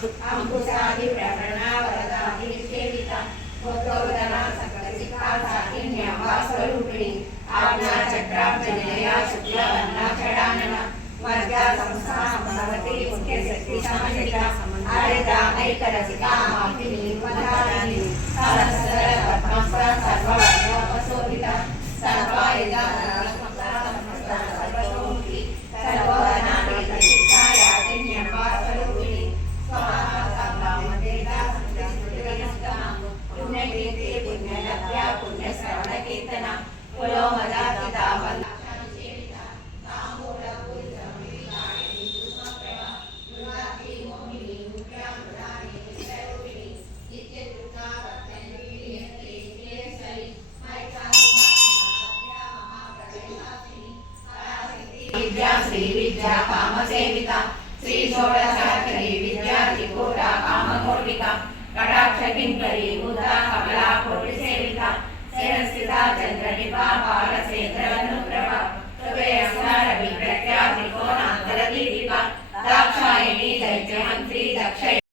अंकुशादि प्रकरणा वरदादि निषेविता भक्तोदना सकलसिका साकिन्यवा स्वरूपिणी आज्ञा चक्राब्जनिलया शुक्लवर्णा षडानना मर्या संस्था भगवती मुख्य शक्ति समन्विता आरिता ऐकरसिका मापिनी मधारिणी सरस्वती पद्मस्थ सर्ववर्णोपशोभिता सर्वायुधा सर्वतोमुखी सर्ववर्णानि प्रशिक्षाया किन्यवा स्वरूपिणी स्वाहा सर्वमतेदा संस्कृतिस्तमा पुण्यकीर्ति पुण्यलभ्या पुण्यश्रवणकीर्तना पुलोमदातिता वल्लक्षानिषेविता ताम्बूलपूरितमणिकारिणी पुष्पप्रभा मृगाक्षी मोहिनी मुख्यामृदानि नित्यरूपिणी नित्यदुर्गा वर्तन्ती श्रेयश्वरी विद्या श्री विद्या काम सेविता श्री षोडशाक्षरी विद्या त्रिपुरा कामकोटिका कटाक्ष किंकरी भूता कमला कोटि सेविता शिरस्थिता चंद्रनिभा